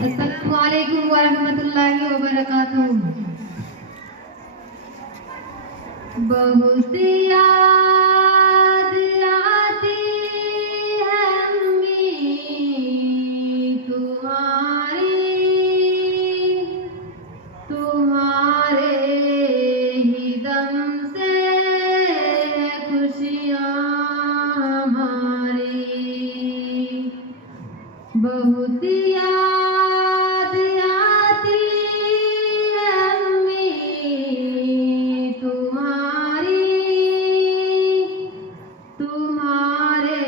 अस्सलामुअलैकुम वरहमतुल्लाहि वबरकातुहू। बहुत याद आती है अम्मी तुम्हारी, तुम्हारे ही दम से खुशियाँ हमारी। बहुत याद आती है अम्मी तुम्हारी, तुम्हारे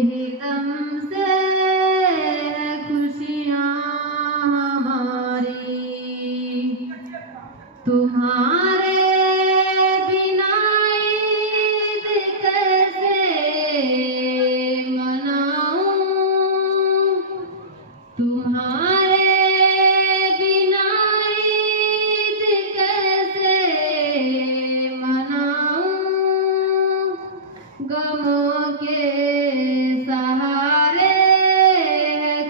ही दम से खुशियाँ हमारी। तुम्हारे बिना ईद कैसे मनाऊं, तुम्हारे बिना ईद कैसे मनाऊं। गमों के सहारे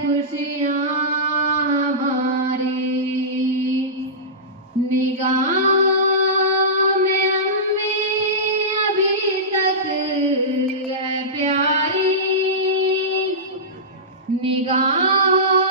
खुशियाँ हमारी। निगाहों में अम्मी अभी तक है प्यारी, निगाहों